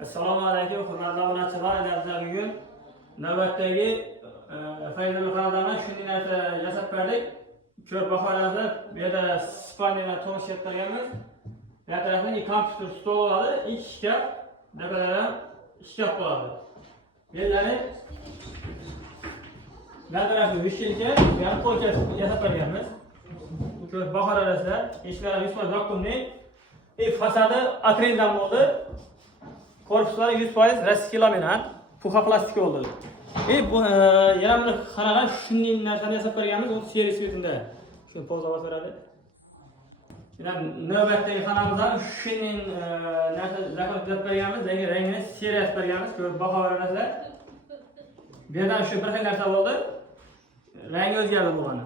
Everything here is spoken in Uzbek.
Assalomu alaykum, hurmatli obunachilar. Bugun navbatdagi foydali xonadondan shunday narsa jasab berdik. Ko'p baholarda bu yerda Ispaniyadan to'g'ri keltirganmiz. Bu tarafda kompyuter stol oladi, ikki shkaf, depalar ham shkaf bo'ladi. Yerlari bu tarafda vishilka, bu ham qo'lcha jasab berganmiz. Ko'p bahor arasida eshiklari 100% vakuumli. Fasadi akreldan bo'ldi. Korpuslari 100% rastik laminat, puxa plastik oldu. Bu yaramli xanadan shunday narsani yasab berganmiz, u servis betida. Shuni pauza bosaradi. Navbatdagi xonamizdan shunday narsa zakaz qilib berganmiz, rangini servis berganmiz, ko'p baho berasizlar. Bu yerdan shu bir xil narsa bo'ldi. Rangi o'zgardi bu xona.